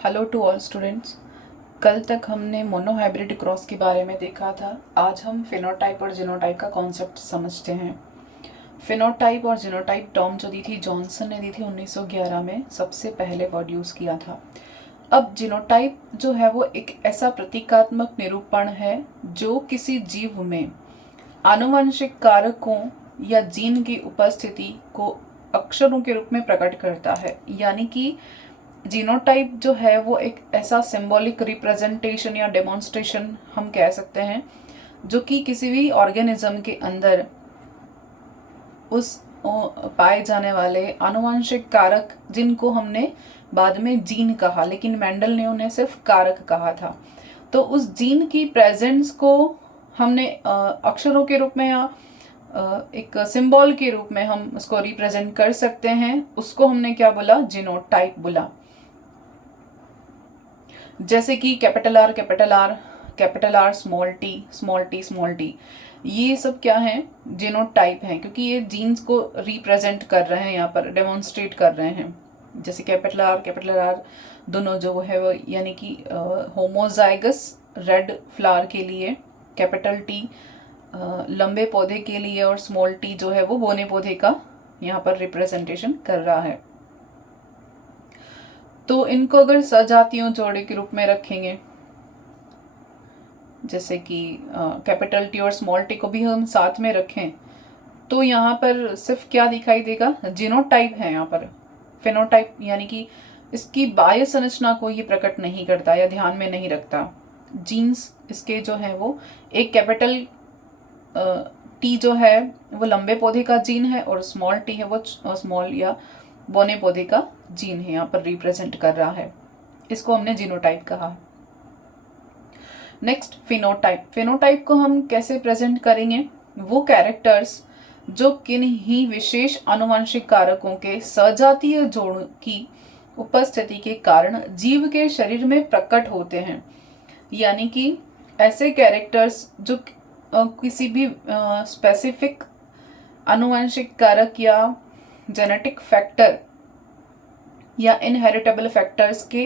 Hello to all students. कल तक हमने मोनोहाइब्रिड क्रॉस के बारे में देखा था। आज हम फिनोटाइप और जीनोटाइप का कॉन्सेप्ट समझते हैं। फिनोटाइप और जीनोटाइप टर्म जो दी थी जॉनसन ने दी थी 1911 में, सबसे पहले वर्ड यूज़ किया था। अब जीनोटाइप जो है वो एक ऐसा प्रतीकात्मक निरूपण है जो किसी जीव में आनुवंशिक कारकों या जीन की उपस्थिति को अक्षरों के रूप में प्रकट करता है। यानी कि जीनोटाइप जो है वो एक ऐसा सिंबॉलिक रिप्रेजेंटेशन या डेमोन्स्ट्रेशन हम कह सकते हैं जो कि किसी भी ऑर्गेनिज्म के अंदर उस पाए जाने वाले आनुवंशिक कारक, जिनको हमने बाद में जीन कहा, लेकिन मेंडल ने उन्हें सिर्फ कारक कहा था, तो उस जीन की प्रेजेंस को हमने अक्षरों के रूप में या एक सिंबल के रूप में हम उसको रिप्रेजेंट कर सकते हैं। उसको हमने क्या बोला? जीनोटाइप बोला। जैसे कि capital R capital R small T, ये सब क्या है? जीनोटाइप हैं, क्योंकि ये जीन्स को रिप्रेजेंट कर रहे हैं, यहाँ पर डेमोन्स्ट्रेट कर रहे हैं। जैसे कैपिटल आर दोनों जो है वो, यानी कि होमोजाइगस रेड फ्लावर के लिए, कैपिटल टी लंबे पौधे के लिए, और स्मॉल टी जो है वो बोने पौधे का यहाँ पर रिप्रेजेंटेशन कर रहा है। तो इनको अगर सजातीयों जोड़े के रूप में रखेंगे, जैसे कि कैपिटल टी और स्मॉल टी को भी हम साथ में रखें, तो यहाँ पर सिर्फ क्या दिखाई देगा? जीनोटाइप है यहाँ पर। फिनोटाइप यानी कि इसकी बाह्य संरचना को ये प्रकट नहीं करता या ध्यान में नहीं रखता। जीन्स इसके जो है वो, एक कैपिटल टी जो है वो लंबे पौधे का जीन है, और स्मॉल टी है वो स्मॉल या बोने पौधे का जीन है, यहाँ पर रिप्रेजेंट कर रहा है। इसको हमने जीनोटाइप कहा। Next phenotype. फिनोटाइप को हम कैसे प्रेजेंट करेंगे? वो कैरेक्टर्स जो किन्हीं विशेष आनुवंशिक कारकों के सजातीय जोड़ की उपस्थिति के कारण जीव के शरीर में प्रकट होते हैं। यानी कि ऐसे कैरेक्टर्स जो किसी भी स्पेसिफिक आनुवंशिक कारक या जेनेटिक फैक्टर या इनहेरिटेबल फैक्टर्स के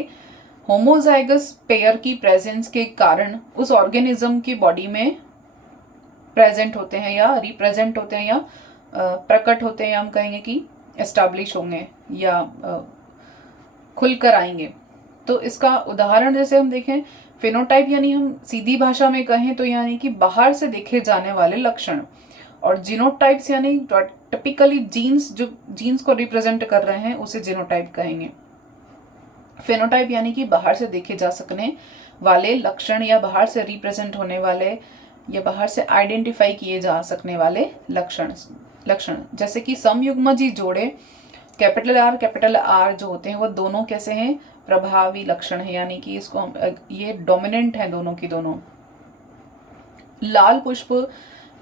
होमोजाइगस पेयर की प्रेजेंस के कारण उस ऑर्गेनिज्म की बॉडी में प्रेजेंट होते हैं या रिप्रेजेंट होते हैं या प्रकट होते हैं, या हम कहेंगे कि एस्टैब्लिश होंगे या खुलकर आएंगे। तो इसका उदाहरण जैसे हम देखें, फिनोटाइप यानी हम सीधी भाषा में कहें तो यानी कि बाहर से देखे जाने वाले लक्षण, और जीनोटाइप्स यानी टिपिकली जीन्स, जो जीन्स को रिप्रेजेंट कर रहे हैं, उसे जीनोटाइप कहेंगे। फिनोटाइप यानी कि बाहर से देखे जा सकने वाले लक्षण, या बाहर से रिप्रेजेंट होने वाले, या बाहर से आइडेंटिफाई किए जा सकने वाले लक्षण। जैसे कि समयुग्मजी जोड़े कैपिटल आर जो होते हैं वो दोनों कैसे हैं? प्रभावी लक्षण है, यानी कि इसको हम ये डोमिनेंट है दोनों की दोनों। लाल पुष्प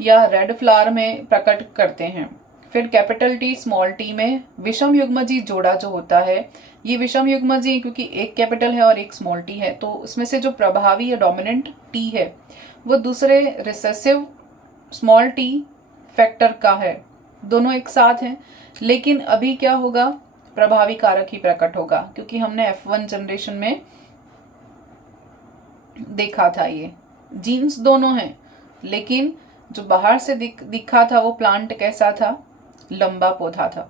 या रेड फ्लावर में प्रकट करते हैं। फिर कैपिटल टी स्मॉल टी में विषम युग्मजी जोड़ा जो होता है, ये विषम युग्मजी क्योंकि एक कैपिटल है और एक स्मॉल टी है, तो उसमें से जो प्रभावी या डोमिनेंट टी है वो दूसरे रिसेसिव स्मॉल टी फैक्टर का है। दोनों एक साथ हैं, लेकिन अभी क्या होगा? प्रभावी कारक ही प्रकट होगा, क्योंकि हमने F1 जनरेशन में देखा था ये जीन्स दोनों हैं, लेकिन जो बाहर से दिखा था वो प्लांट कैसा था? लंबा पौधा था।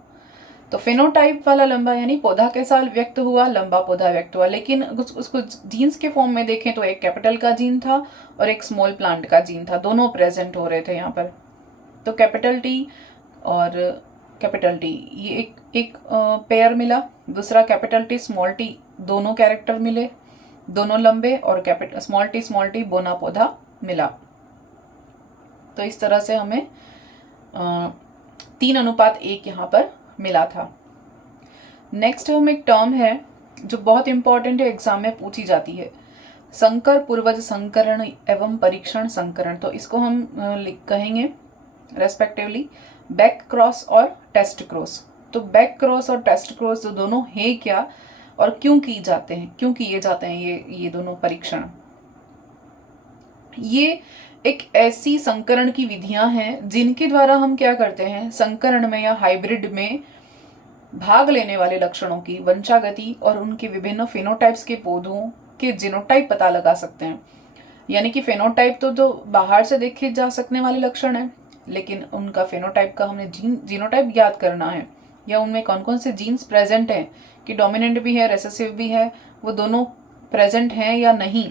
तो फिनोटाइप वाला लंबा यानी पौधा कैसा व्यक्त हुआ? लंबा पौधा व्यक्त हुआ। लेकिन उसको जीन्स के फॉर्म में देखें तो एक कैपिटल का जीन था और एक स्मॉल प्लांट का जीन था, दोनों प्रेजेंट हो रहे थे यहाँ पर। तो कैपिटल टी और कैपिटल टी ये एक पेयर मिला, दूसरा कैपिटल टी स्मॉल टी, दोनों कैरेक्टर मिले, दोनों लंबे, और स्मॉल टी बोना पौधा मिला। तो इस तरह से हमें 3:1 यहाँ पर मिला था। नेक्स्ट हम एक टर्म है जो बहुत इंपॉर्टेंट है, एग्जाम में पूछी जाती है, संकर पूर्वज संकरण एवं परीक्षण संकरण। तो इसको हम कहेंगे रेस्पेक्टिवली बैक क्रॉस और टेस्ट क्रॉस। तो बैक क्रॉस और टेस्ट क्रॉस जो दोनों है क्या और क्यों किए जाते हैं ये दोनों परीक्षण? ये एक ऐसी संकरण की विधियां हैं जिनके द्वारा हम क्या करते हैं? संकरण में या हाइब्रिड में भाग लेने वाले लक्षणों की वंशागति और उनके विभिन्न फेनोटाइप्स के पौधों के जीनोटाइप पता लगा सकते हैं। यानी कि फेनोटाइप तो जो बाहर से देखे जा सकने वाले लक्षण है, लेकिन उनका फेनोटाइप का हमने जीनोटाइप ज्ञात करना है, या उनमें कौन कौन से जीन्स प्रेजेंट हैं, कि डोमिनेंट भी है, रेसेसिव भी है, वो दोनों प्रेजेंट हैं या नहीं,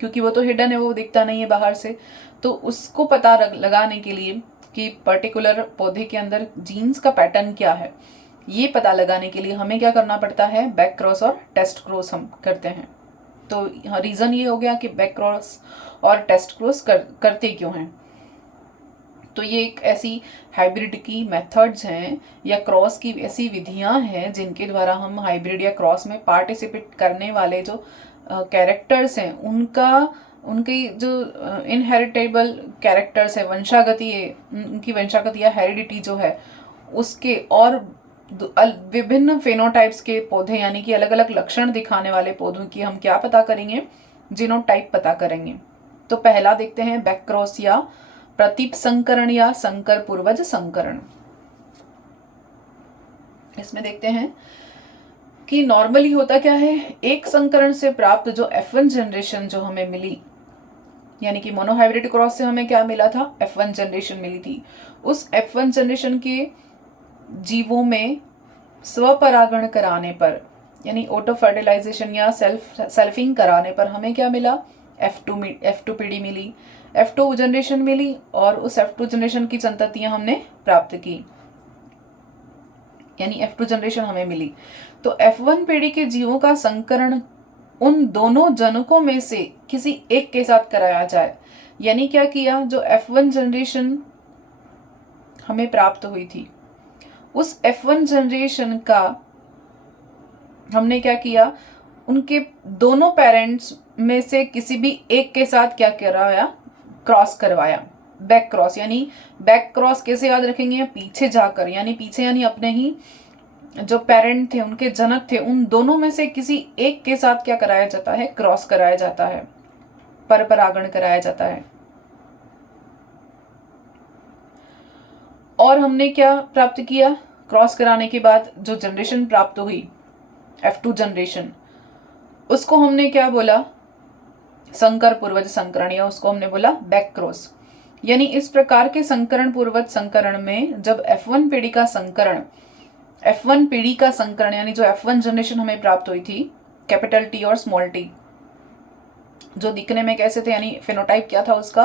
क्योंकि वो तो हिडन है, वो दिखता नहीं है बाहर से। तो उसको पता लगाने के लिए कि पर्टिकुलर पौधे के अंदर जीन्स का पैटर्न क्या है, ये पता लगाने के लिए हमें क्या करना पड़ता है, बैक क्रॉस और टेस्ट क्रॉस हम करते हैं। तो रीज़न ये हो गया कि बैक क्रॉस और टेस्ट क्रॉस करते क्यों हैं। तो ये एक ऐसी हाइब्रिड की मेथड्स हैं या क्रॉस की ऐसी विधियां हैं जिनके द्वारा हम हाइब्रिड या क्रॉस में पार्टिसिपेट करने वाले जो कैरेक्टर्स हैं उनकी जो इनहेरिटेबल कैरेक्टर्स है, वंशागति है, उनकी वंशागति या हेरिडिटी जो है उसके, और विभिन्न फेनोटाइप्स के पौधे यानी कि अलग अलग लक्षण दिखाने वाले पौधों की हम क्या पता करेंगे, जीनोटाइप पता करेंगे। तो पहला देखते हैं बैक क्रॉस या प्रतीप संकरण या संकर पूर्वज संकरण। इसमें देखते हैं कि नॉर्मली होता क्या है, एक संकरण से प्राप्त जो F1 जनरेशन जो हमें मिली, यानी कि मोनोहाइब्रिड क्रॉस से हमें क्या मिला था, F1 जनरेशन मिली थी। उस F1 जनरेशन के जीवों में स्वपरागण कराने पर, यानी ऑटो फर्टिलाइजेशन या सेल्फिंग कराने पर हमें क्या मिला, F2 पीढ़ी मिली, F2 जनरेशन मिली, और उस F2 जनरेशन की संततियां हमने प्राप्त की, यानी F2 जनरेशन हमें मिली। तो F1 पीढ़ी के जीवों का संकरण उन दोनों जनकों में से किसी एक के साथ कराया जाए। यानी क्या किया, जो F1 जनरेशन हमें प्राप्त हुई थी उस F1 जनरेशन का हमने क्या किया, उनके दोनों पेरेंट्स में से किसी भी एक के साथ क्या कराया, क्रॉस करवाया, बैक क्रॉस। यानी बैक क्रॉस कैसे याद रखेंगे, पीछे जाकर, यानी पीछे यानी अपने ही जो पेरेंट थे, उनके जनक थे, उन दोनों में से किसी एक के साथ क्या कराया जाता है, क्रॉस कराया जाता है, परपरागण कराया जाता है। और हमने क्या प्राप्त किया, क्रॉस कराने के बाद जो जनरेशन प्राप्त हुई F2 जनरेशन, उसको हमने क्या बोला, संकर पूर्वज संकरण, या उसको हमने बोला बैक क्रॉस। यानी इस प्रकार के संकरण पूर्वज संकरण में जब F1 पीढ़ी का संकरण यानी जो F1 जनरेशन हमें प्राप्त हुई थी, कैपिटल T और स्मॉल t, जो दिखने में कैसे थे, यानी फेनोटाइप क्या था उसका,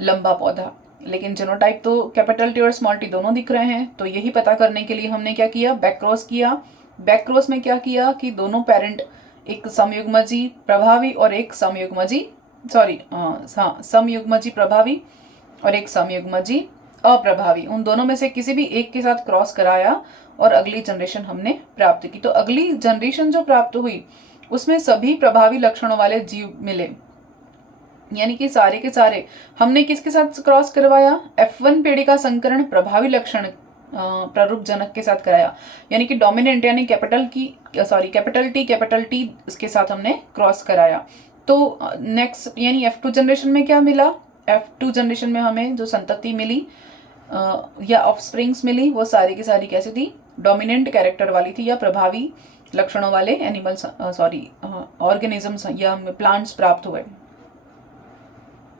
लंबा पौधा, लेकिन जीनोटाइप तो कैपिटल T और स्मॉल t दोनों दिख रहे हैं। तो यही पता करने के लिए हमने क्या किया, बैक क्रॉस किया। बैक क्रॉस में क्या किया कि दोनों पेरेंट, एक समयुग्मजी प्रभावी और एक समयुग्मजी प्रभावी और एक समयुग्मजी अप्रभावी, उन दोनों में से किसी भी एक के साथ क्रॉस कराया और अगली जनरेशन हमने प्राप्त की। तो अगली जनरेशन जो प्राप्त हुई उसमें सभी प्रभावी लक्षणों वाले जीव मिले, यानी कि सारे के सारे हमने किसके साथ क्रॉस करवाया, F1 पीढ़ी का संकरण प्रभावी लक्षण प्रारूप जनक के साथ कराया, यानी कि डोमिनेंट यानी कैपिटल T इसके साथ हमने क्रॉस कराया। तो नेक्स्ट यानी F2 जनरेशन में क्या मिला, F2 जनरेशन में हमें जो संतति मिली या ऑफस्प्रिंग्स मिली, वो सारी की सारी कैसी थी, डोमिनेंट कैरेक्टर वाली थी या प्रभावी लक्षणों वाले ऑर्गेनिजम्स या प्लांट्स प्राप्त हुए।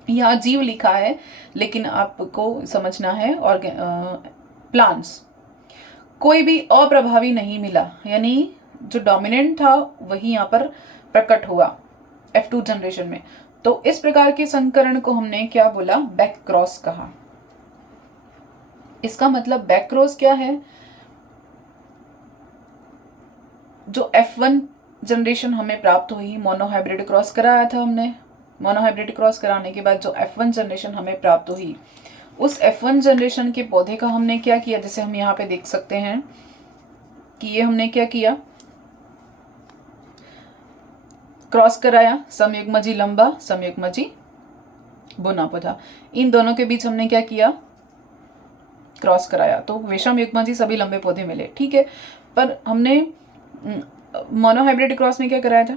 यहाँ जीव लिखा है लेकिन आपको समझना है और प्लांट्स। कोई भी अप्रभावी नहीं मिला, यानी जो डोमिनेंट था वही यहाँ पर प्रकट हुआ F2 जनरेशन में। तो इस प्रकार के संकरण को हमने क्या बोला, बैक क्रॉस कहा। इसका मतलब बैक क्रॉस क्या है, जो F1 जनरेशन हमें प्राप्त हुई, मोनोहाइब्रिड क्रॉस कराया था हमने, मोनोहाइब्रिड क्रॉस कराने के बाद जो F1 जनरेशन हमें प्राप्त हुई, उस F1 जनरेशन के पौधे का हमने क्या किया, जैसे हम यहाँ पे देख सकते हैं कि ये हमने क्या किया, क्रॉस कराया, समयुग्मजी लंबा, समयुग्मजी बुना पौधा, इन दोनों के बीच हमने क्या किया, क्रॉस कराया, तो विषम युग्मजी सभी लंबे पौधे मिले, ठीक है। पर हमने मोनोहाइब्रिड क्रॉस में क्या कराया था,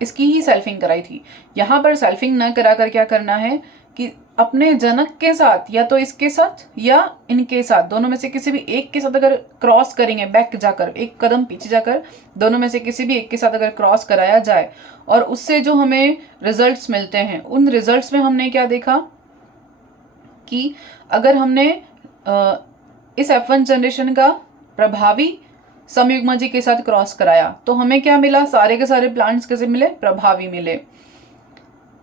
इसकी ही सेल्फिंग कराई थी। यहाँ पर सेल्फिंग न कराकर क्या करना है कि अपने जनक के साथ या तो इसके साथ या इनके साथ, दोनों में से किसी भी एक के साथ अगर क्रॉस करेंगे, बैक जाकर एक कदम पीछे जाकर दोनों में से किसी भी एक के साथ अगर क्रॉस कराया जाए और उससे जो हमें रिजल्ट्स मिलते हैं, उन रिजल्ट्स में हमने क्या देखा कि अगर हमने इस F1 जनरेशन का प्रभावी समयुग्मजी के साथ क्रॉस कराया तो हमें क्या मिला, सारे के सारे प्लांट्स कैसे मिले, प्रभावी मिले।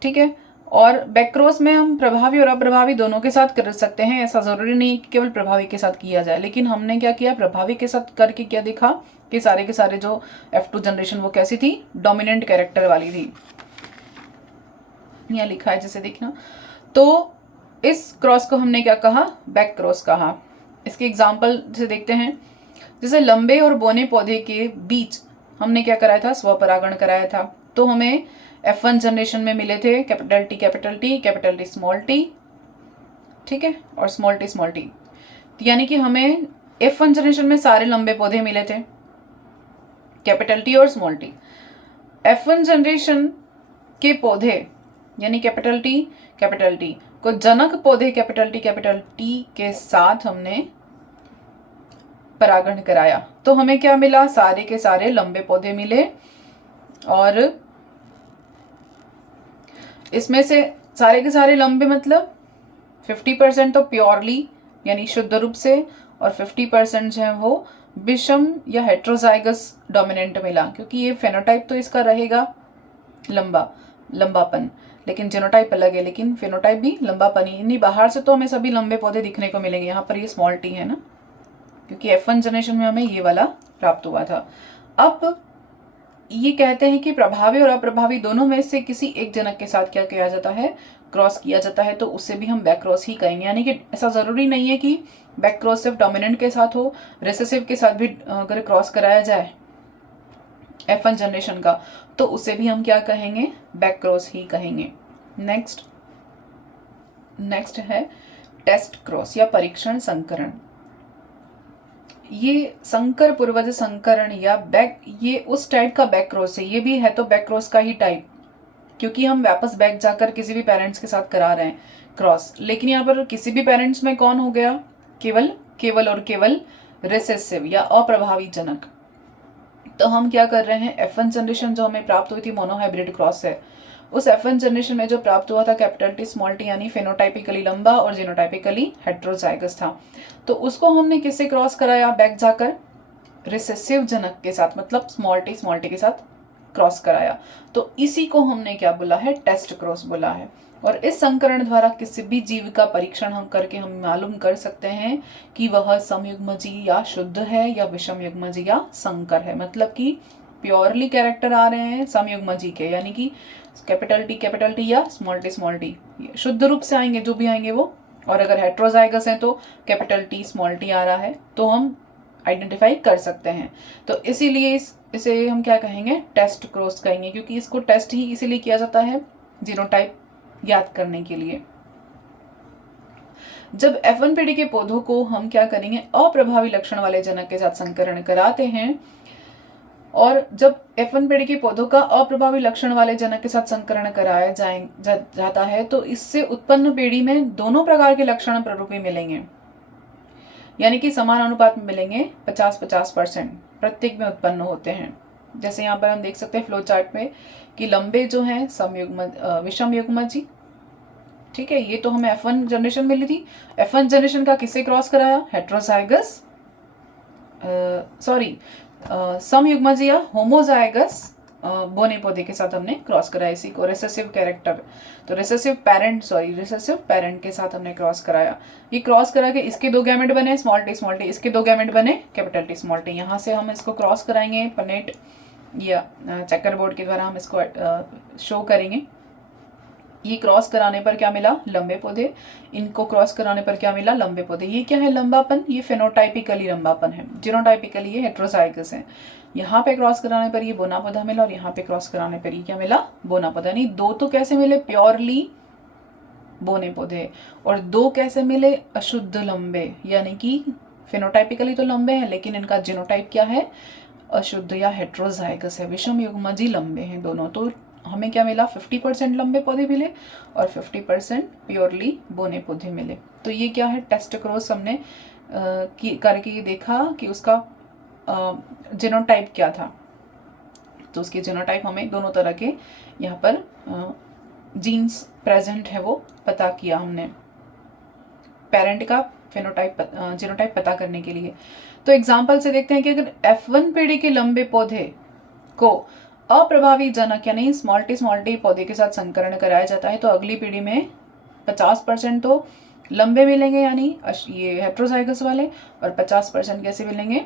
ठीक है, और बैक क्रॉस में हम प्रभावी और अप्रभावी दोनों के साथ कर सकते हैं, ऐसा जरूरी नहीं कि केवल प्रभावी के साथ किया जाए, लेकिन हमने क्या किया, प्रभावी के साथ करके क्या देखा कि सारे के सारे जो F2 जनरेशन वो कैसी थी, डोमिनेंट कैरेक्टर वाली थी। यहाँ लिखा है जैसे देखना, तो इस क्रॉस को हमने क्या कहा, बैक क्रॉस कहा। इसके एग्जाम्पल से देखते हैं, जैसे लंबे और बौने पौधे के बीच हमने क्या कराया था, स्वपरागण कराया था। तो हमें F1 जनरेशन में मिले थे कैपिटल टी स्मॉल टी, ठीक है, और स्मॉल टी। तो यानी कि हमें F1 जनरेशन में सारे लंबे पौधे मिले थे, कैपिटल टी और स्मॉल टी। F1 जनरेशन के पौधे यानी कैपिटल टी को जनक पौधे कैपिटल टी के साथ हमने परागण कराया तो हमें क्या मिला, सारे के सारे लंबे पौधे मिले। और इसमें से सारे के सारे लंबे मतलब 50% तो प्योरली यानी शुद्ध रूप से, और 50% जो है वो विषम या हेट्रोजाइगस डोमिनेंट मिला, क्योंकि ये फेनोटाइप तो इसका रहेगा लंबापन, लेकिन जीनोटाइप अलग है, लेकिन फेनोटाइप भी लंबापन ही। नहीं, बाहर से तो हमें सभी लंबे पौधे दिखने को मिलेंगे। यहाँ पर ये स्मॉल टी है ना, क्योंकि F1 जनरेशन में हमें ये वाला प्राप्त हुआ था। अब ये कहते हैं कि प्रभावी और अप्रभावी दोनों में से किसी एक जनक के साथ क्या किया जाता है, क्रॉस किया जाता है, तो उससे भी हम बैक क्रॉस ही कहेंगे। यानी कि ऐसा जरूरी नहीं है कि बैक क्रॉस सिर्फ डोमिनेंट के साथ हो, रिसेसिव के साथ भी अगर क्रॉस कराया जाए F1 जनरेशन का तो उसे भी हम क्या कहेंगे, बैक क्रॉस ही कहेंगे। नेक्स्ट है टेस्ट क्रॉस या परीक्षण संकरण। ये संकर पूर्वज संकरण या बैक, ये उस टाइप का बैक क्रॉस है, ये भी है तो बैक क्रॉस का ही टाइप, क्योंकि हम वापस बैक जाकर किसी भी पेरेंट्स के साथ करा रहे हैं क्रॉस। लेकिन यहाँ पर किसी भी पेरेंट्स में कौन हो गया, केवल रिसेसिव या अप्रभावी जनक। तो हम क्या कर रहे हैं, F1 जनरेशन जो हमें प्राप्त हुई थी मोनोहाइब्रिड क्रॉस है, उस F1 जनरेशन में जो प्राप्त हुआ था कैपिटल टी स्मॉल टी यानी फेनोटाइपिकली लंबा और जीनोटाइपिकली हेट्रोजाइगस था। तो उसको हमने किससे क्रॉस कराया, बैक जाकर रिसेसिव जनक के साथ, मतलब स्मॉल टी के साथ क्रॉस कराया। तो इसी को हमने क्या बोला है, टेस्ट क्रॉस बोला है। और इस संकरण द्वारा किसी भी जीव का परीक्षण हम करके हम मालूम कर सकते हैं कि वह समयुग्मजी या शुद्ध है या विषम युग्मजी या संकर है। मतलब कि प्योरली कैरेक्टर आ रहे हैं समयुग्मजी के, यानी कि कैपिटल टी या स्मॉल टी शुद्ध रूप से आएंगे जो भी आएंगे वो, और अगर हेट्रोजाइगस है तो कैपिटल टी स्मॉल टी आ रहा है, तो हम आइडेंटिफाई कर सकते हैं। तो इसीलिए इसे हम क्या कहेंगे, टेस्ट क्रॉस कहेंगे, क्योंकि इसको टेस्ट ही इसीलिए किया जाता है जीनोटाइप याद करने के लिए। जब F1 पीढ़ी के पौधों को हम क्या करेंगे, अप्रभावी लक्षण वाले जनक के साथ संकरण कराते हैं, और जब F1 पीढ़ी के पौधों का अप्रभावी लक्षण वाले जनक के साथ संकरण कराया जाता है तो इससे उत्पन्न पीढ़ी में दोनों प्रकार के लक्षण प्ररूपी मिलेंगे, यानी कि समान अनुपात में मिलेंगे, 50-50% प्रत्येक में उत्पन्न होते हैं। जैसे यहाँ पर हम देख सकते हैं फ्लो चार्ट में कि लंबे जो हैं विषम युग्मजी, ठीक है, ये तो हमें F1 जनरेशन मिली थी। F1 जनरेशन का किससे क्रॉस कराया, हेट्रोजाइगस समयुग्मजी या होमोजाइगस बोने पौधे के साथ हमने क्रॉस कराया। इसी को रिसेसिव कैरेक्टर, तो रिसेसिव पेरेंट के साथ हमने क्रॉस कराया। ये क्रॉस करा के इसके दो गैमेट बने स्मॉल टी, इसके दो गैमेट बने कैपिटल टी स्मॉल टी। यहाँ से हम इसको क्रॉस कराएंगे पनेट या चेकर बोर्ड के द्वारा हम इसको शो करेंगे। ये क्रॉस कराने पर क्या मिला, लंबे पौधे, इनको क्रॉस कराने पर क्या मिला, लंबे पौधे। ये क्या है, लंबापन, ये फेनोटाइपिकली लंबापन है, जीनोटाइपिकली ये हेट्रोजाइगस है। यहाँ पे क्रॉस कराने पर ये बोना पौधा मिला और यहाँ पे क्रॉस कराने पर ये क्या मिला, बोना पौधा। नहीं, दो तो कैसे मिले, प्योरली बोने पौधे, और दो कैसे मिले, अशुद्ध लंबे, यानी कि फेनोटाइपिकली तो लंबे हैं लेकिन इनका जीनोटाइप क्या है, अशुद्ध या हेट्रोजाइगस है, विषम युग्मजी लंबे हैं दोनों। तो हमें क्या मिला, 50% लंबे पौधे मिले और 50% प्योरली बोने पौधे मिले। तो ये क्या है, टेस्ट क्रॉस हमने करके ये देखा कि उसका जीनोटाइप क्या था। तो उसके जीनोटाइप हमें दोनों तरह के यहाँ पर जीन्स प्रेजेंट है वो पता किया हमने, पेरेंट का फेनोटाइप जीनोटाइप पता करने के लिए। तो एग्जाम्पल से देखते हैं कि अगर F1 पीढ़ी के लंबे पौधे को अप्रभावी जनक यानी स्मॉल टी पौधे के साथ संकरण कराया जाता है तो अगली पीढ़ी में 50% तो लंबे मिलेंगे यानी ये हेट्रोजाइगस वाले, और 50% कैसे मिलेंगे,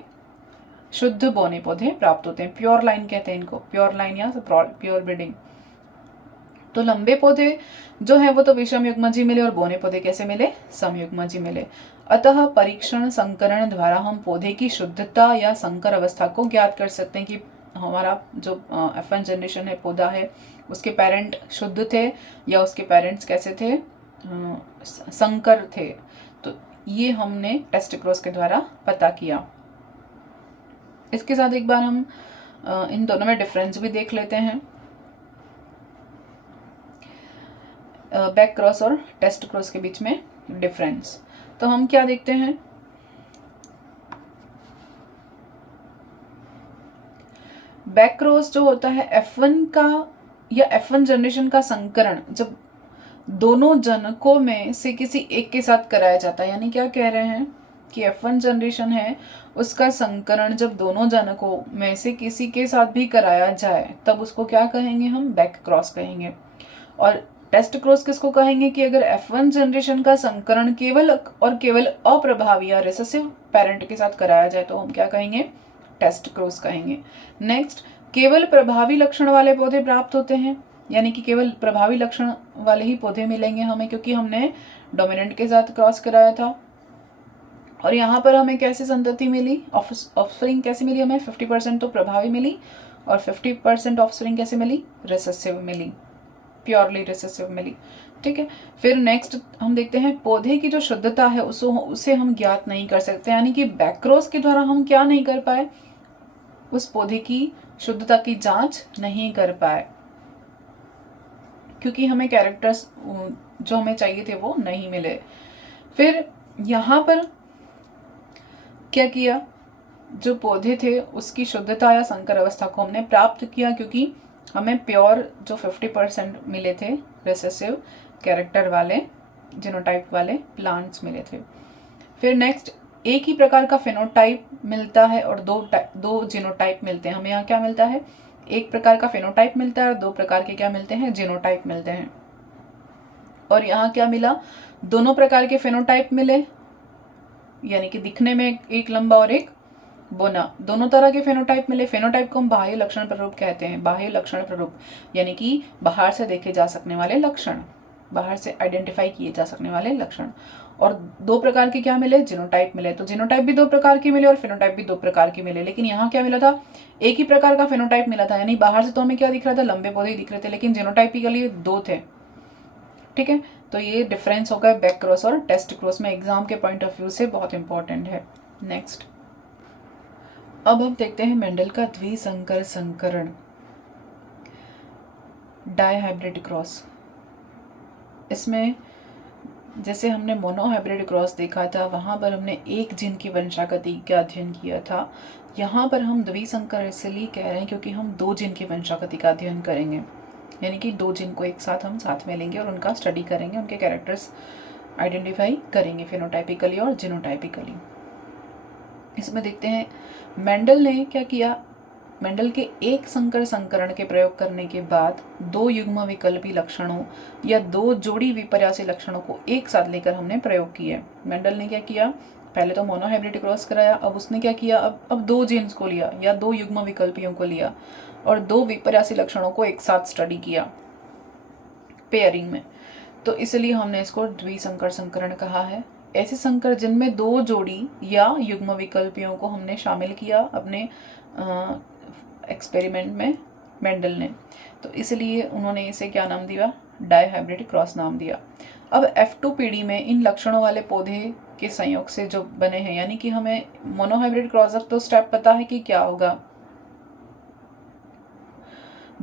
शुद्ध बोने पौधे प्राप्त होते हैं। प्योर लाइन कहते हैं इनको, प्योर लाइन या प्योर ब्रीडिंग। तो लंबे पौधे जो है वो तो विषम युग्मजी मिले और बोने पौधे कैसे मिले, समयुग्मजी मिले। अतः परीक्षण संकरण द्वारा हम पौधे की शुद्धता या संकर अवस्था को ज्ञात कर सकते हैं कि हमारा जो F1 जनरेशन है पौधा है उसके पेरेंट शुद्ध थे या उसके पेरेंट्स कैसे थे, संकर थे। तो ये हमने टेस्ट क्रॉस के द्वारा पता किया। इसके साथ एक बार हम इन दोनों में डिफरेंस भी देख लेते हैं, बैक क्रॉस और टेस्ट क्रॉस के बीच में डिफरेंस। तो हम क्या देखते हैं, बैक क्रॉस जो होता है F1 का या F1 जनरेशन का संकरण जब दोनों जनकों में से किसी एक के साथ कराया जाता है, यानी क्या कह रहे हैं कि F1 जनरेशन है उसका संकरण जब दोनों जनकों में से किसी के साथ भी कराया जाए तब उसको क्या कहेंगे, हम बैक क्रॉस कहेंगे। और टेस्ट क्रॉस किसको कहेंगे कि अगर F1 जनरेशन का संकरण केवल और केवल अप्रभावी या रिसेसिव पेरेंट के साथ कराया जाए तो हम क्या कहेंगे, टेस्ट क्रॉस कहेंगे। नेक्स्ट, केवल प्रभावी लक्षण वाले पौधे प्राप्त होते हैं, यानी कि केवल प्रभावी लक्षण वाले ही पौधे मिलेंगे हमें क्योंकि हमने डोमिनेंट के साथ क्रॉस कराया था। और यहाँ पर हमें कैसे संतति मिली, ऑफस्प्रिंग कैसे मिली, हमें 50% तो प्रभावी मिली और 50% ऑफस्प्रिंग कैसे मिली, रिसेसिव मिली, प्योरली रिसेसिव मिली। ठीक है, फिर नेक्स्ट हम देखते हैं पौधे की जो शुद्धता है उसे हम ज्ञात नहीं कर सकते, यानी कि बैक क्रॉस के द्वारा हम क्या नहीं कर पाए, उस पौधे की शुद्धता की जांच नहीं कर पाए क्योंकि हमें कैरेक्टर्स जो हमें चाहिए थे वो नहीं मिले। फिर यहाँ पर क्या किया, जो पौधे थे उसकी शुद्धता या संकर अवस्था को हमने प्राप्त किया क्योंकि हमें प्योर जो 50% मिले थे रिसेसिव कैरेक्टर वाले जीनोटाइप वाले प्लांट्स मिले थे। फिर नेक्स्ट, एक ही प्रकार का फेनोटाइप मिलता है और दो जीनोटाइप मिलते हैं। हमें यहाँ क्या मिलता है, एक प्रकार का फेनोटाइप मिलता है और दो प्रकार के क्या मिलते हैं, जीनोटाइप मिलते हैं। और यहाँ क्या मिला, दोनों प्रकार के फेनोटाइप मिले, यानी कि दिखने में एक लंबा और एक बोना, दोनों तरह के फेनोटाइप मिले। फेनोटाइप को हम बाह्य लक्षण प्ररूप कहते हैं, बाह्य लक्षण प्ररूप यानी कि बाहर से देखे जा सकने वाले लक्षण, बाहर से आइडेंटिफाई किए जा सकने वाले लक्षण। और दो प्रकार के क्या मिले, जीनोटाइप मिले। तो जीनोटाइप भी दो प्रकार के मिले और फेनोटाइप भी दो प्रकार के मिले, लेकिन यहाँ क्या मिला था, एक ही प्रकार का फेनोटाइप मिला था, यानी बाहर से तो हमें क्या दिख रहा था, लंबे पौधे दिख रहे थे, लेकिन जीनोटाइपिकली दो थे। ठीक है, तो ये डिफरेंस होगा बैक क्रॉस और टेस्ट क्रॉस में, एग्जाम के पॉइंट ऑफ व्यू से बहुत इंपॉर्टेंट है। नेक्स्ट, अब हम देखते हैं मेंडल का द्विसंकर संकरण, डाई हाइब्रिड क्रॉस। इसमें जैसे हमने मोनोहाइब्रिड क्रॉस देखा था वहाँ पर हमने एक जीन की वंशागति का अध्ययन किया था, यहाँ पर हम द्विसंकर इसलिए कह रहे हैं क्योंकि हम दो जीन की वंशागति का अध्ययन करेंगे, यानी कि दो जीन को एक साथ हम साथ में लेंगे और उनका स्टडी करेंगे, उनके कैरेक्टर्स आइडेंटिफाई करेंगे फेनोटाइपिकली और जीनोटाइपिकली। इसमें देखते हैं मेंडल ने क्या किया, मेंडल के एक संकर संकरण के प्रयोग करने के बाद दो युग्म विकल्पी लक्षणों या दो जोड़ी विपर्यासी लक्षणों को एक साथ लेकर हमने प्रयोग किए। मेंडल ने क्या किया, पहले तो मोनोहाइब्रिड क्रॉस कराया, अब उसने क्या किया, अब दो जीन्स को लिया या दो युग्म विकल्पियों को लिया और दो विपर्यासी लक्षणों को एक साथ स्टडी किया पेयरिंग में। तो इसलिए हमने इसको द्विसंकर संकरण कहा है। ऐसे संकर जिनमें दो जोड़ी या युग्म विकल्पियों को हमने शामिल किया अपने एक्सपेरिमेंट में मेंडल ने, तो इसलिए उन्होंने इसे क्या नाम दिया, डाई हाइब्रिड क्रॉस नाम दिया। अब F2 पीढ़ी में इन लक्षणों वाले पौधे के संयोग से जो बने हैं, यानी कि हमें मोनोहाइब्रिड क्रॉस तो स्टेप पता है कि क्या होगा,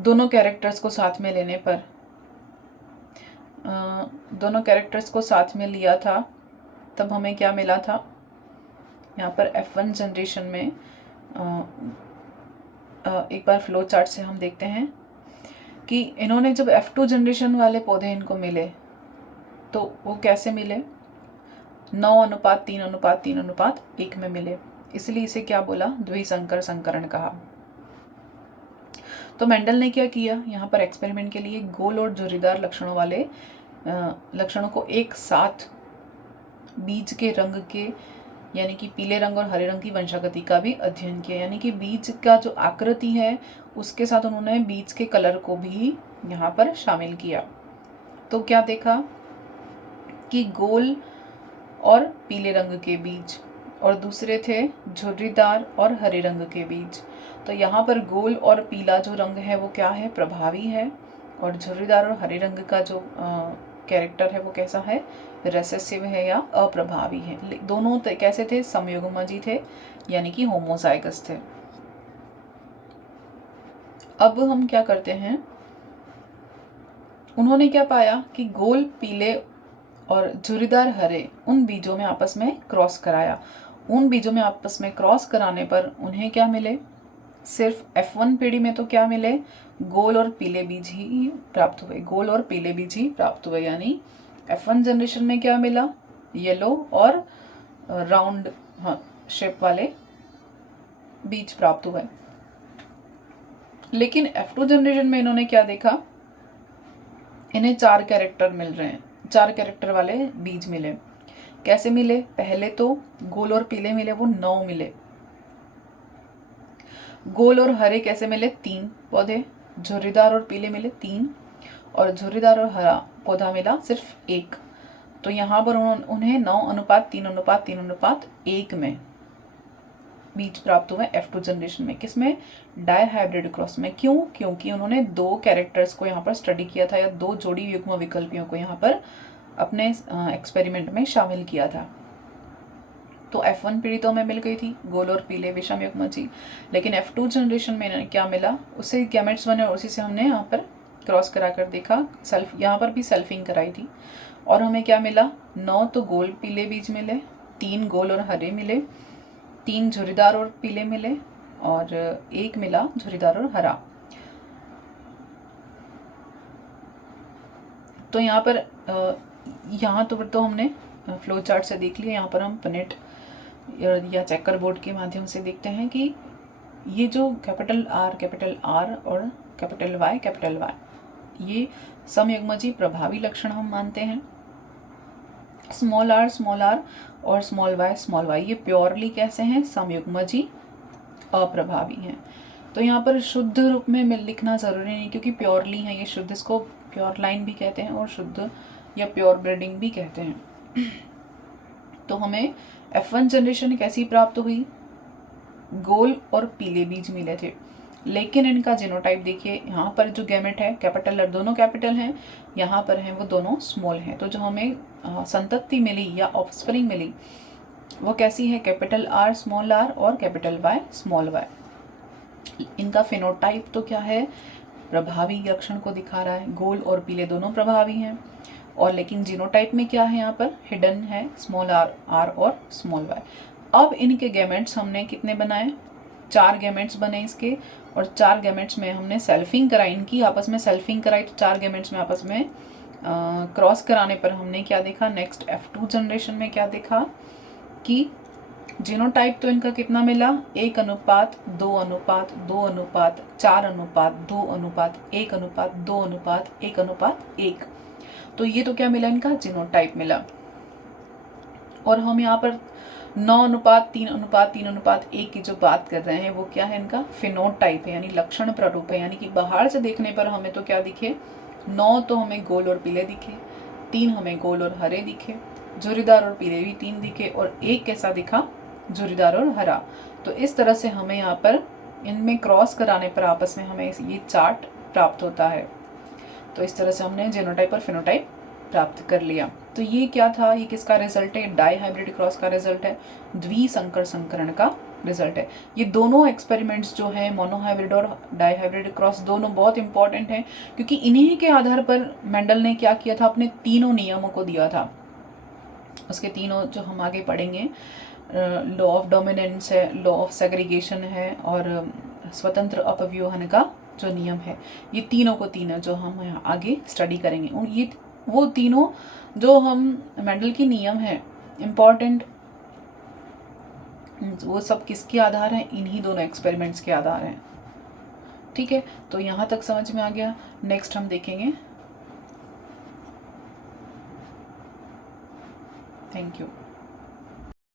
दोनों कैरेक्टर्स को साथ में लेने पर दोनों कैरेक्टर्स को साथ में लिया था तब हमें क्या मिला था, यहाँ पर F1 जनरेशन में एक बार फ्लो चार्ट से हम देखते हैं कि इन्होंने जब F2 जनरेशन वाले पौधे इनको मिले तो वो कैसे मिले, 9:3:3:1 में मिले, इसलिए इसे क्या बोला, द्विसंकर संकरण कहा। तो मेंडल ने क्या किया, यहाँ पर एक्सपेरिमेंट के लिए गोल और झुर्रीदार लक्षणों वाले लक्षणों को एक साथ बीज के रंग के यानी कि पीले रंग और हरे रंग की वंशागति का भी अध्ययन किया, यानी कि बीज का जो आकृति है उसके साथ उन्होंने बीज के कलर को भी यहाँ पर शामिल किया। तो क्या देखा कि गोल और पीले रंग के बीज और दूसरे थे झुर्रीदार और हरे रंग के बीज। तो यहाँ पर गोल और पीला जो रंग है वो क्या है, प्रभावी है, और झुर्रीदार और हरे रंग का जो कैरेक्टर है वो कैसा है, रेसेसिव है या अप्रभावी है। दोनों कैसे थे, समयुग्मजी थे, यानी कि होमोजाइगस थे। अब हम क्या करते हैं, उन्होंने क्या पाया कि गोल पीले और झुर्रीदार हरे उन बीजों में आपस में क्रॉस कराया। उन बीजों में आपस में क्रॉस कराने पर उन्हें क्या मिले, सिर्फ F1 पीढ़ी में तो क्या मिले, गोल और पीले बीज ही प्राप्त हुए, गोल और पीले बीज ही प्राप्त हुए। यानी F1 जनरेशन में क्या मिला, येलो और राउंड शेप वाले बीज प्राप्त हुए। लेकिन F2 जनरेशन में इन्होंने क्या देखा, इन्हें 4 कैरेक्टर मिल रहे हैं, 4 कैरेक्टर वाले बीज मिले। कैसे मिले, पहले तो गोल और पीले मिले, वो 9 मिले। गोल और हरे कैसे मिले, 3 पौधे, झुर्रीदार और पीले मिले 3, और झुर्रीदार और हरा पौधा मिला सिर्फ 1। तो यहाँ पर उन्हें 9:3:3:1 में बीज प्राप्त हुए F2 जनरेशन में। किसमें, डाई हाइब्रिड क्रॉस में। क्यों, क्योंकि उन्होंने 2 कैरेक्टर्स को यहाँ पर स्टडी किया था, या 2 जोड़ी युग्म विकल्पियों को यहाँ पर अपने एक्सपेरिमेंट में शामिल किया था। तो F1 पीढ़ी तो हमें मिल गई थी, गोल और पीले विषम युग्मजी। लेकिन F2 जनरेशन में क्या मिला, उससे गैमेट्स बने और उसी से हमने यहाँ पर क्रॉस करा कर देखा, यहाँ पर भी सेल्फिंग कराई थी, और हमें क्या मिला, 9 तो गोल पीले बीज मिले, 3 गोल और हरे मिले, 3 झुर्रीदार और पीले मिले, और 1 मिला झुर्रीदार और हरा। तो यहाँ तो हमने फ्लो चार्ट से देख लिया। यहाँ पर हम पनेट या चेकर बोर्ड के माध्यम से देखते हैं कि ये जो कैपिटल R और कैपिटल Y ये समयुग्मजी प्रभावी लक्षण हम मानते हैं। स्मॉल r और स्मॉल y ये प्योरली कैसे हैं, समयुग्मजी अप्रभावी हैं। तो यहाँ पर शुद्ध रूप में लिखना जरूरी नहीं, क्योंकि प्योरली है ये शुद्ध, इसको प्योर लाइन भी कहते हैं और शुद्ध या प्योर ब्रीडिंग भी कहते हैं। तो हमें F1 जनरेशन कैसी प्राप्त हुई, गोल और पीले बीज मिले थे। लेकिन इनका जीनोटाइप देखिए, यहाँ पर जो गैमेट है कैपिटल और दोनों कैपिटल हैं, यहाँ पर हैं वो दोनों स्मॉल हैं। तो जो हमें संतति मिली या ऑफस्प्रिंग मिली वो कैसी है, कैपिटल R स्मॉल r और कैपिटल Y स्मॉल y। इनका फिनोटाइप तो क्या है, प्रभावी लक्षण को दिखा रहा है, गोल और पीले दोनों प्रभावी हैं। और लेकिन जीनोटाइप में क्या है, यहाँ पर हिडन है स्मॉल r और स्मॉल y। अब इनके गैमेट्स हमने कितने बनाए, 4 गैमेट्स बने इसके, और 4 गैमेट्स में हमने सेल्फिंग कराई, इनकी आपस में सेल्फिंग कराई। तो 4 गैमेट्स में आपस में क्रॉस कराने पर हमने क्या देखा, नेक्स्ट F2 जनरेशन में क्या देखा कि जीनोटाइप तो इनका कितना मिला, 1:2:4:2:4:2:1:1:1:1। तो ये तो क्या मिला, इनका जीनोटाइप मिला। और हम यहाँ पर 9:3:3:1 की जो बात कर रहे हैं वो क्या है, इनका फिनोटाइप है, यानी लक्षण प्रारूप है। यानी कि बाहर से देखने पर हमें तो क्या दिखे, 9 तो हमें गोल और पीले दिखे, 3 हमें गोल और हरे दिखे, झुर्रीदार और पीले भी 3 दिखे, और 1 कैसा दिखा, झुर्रीदार और हरा। तो इस तरह से हमें यहाँ पर इनमें क्रॉस कराने पर आपस में हमें ये चार्ट प्राप्त होता है। तो इस तरह से हमने जीनोटाइप और फिनोटाइप प्राप्त कर लिया। तो ये क्या था, ये किसका रिजल्ट है, डाई हाइब्रिड क्रॉस का रिजल्ट है, द्विसंकर संकरण का रिजल्ट है। ये दोनों एक्सपेरिमेंट्स जो हैं मोनोहाइब्रिड और डाईहाइब्रिड क्रॉस दोनों बहुत इंपॉर्टेंट हैं, क्योंकि इन्हीं के आधार पर मेंडल ने क्या किया था, अपने तीनों नियमों को दिया था। उसके तीनों जो हम आगे पढ़ेंगे, लॉ ऑफ डोमिनेंस है, लॉ ऑफ सेग्रीगेशन है, और स्वतंत्र अपव्यूहन का जो नियम है, ये तीनों को तीनों जो हम यहाँ आगे स्टडी करेंगे। ये वो तीनों जो हम मेंडल की नियम है इम्पॉर्टेंट, वो सब किसके आधार हैं, इन्हीं दोनों एक्सपेरिमेंट्स के आधार हैं। ठीक है, तो यहाँ तक समझ में आ गया। नेक्स्ट हम देखेंगे। Thank you.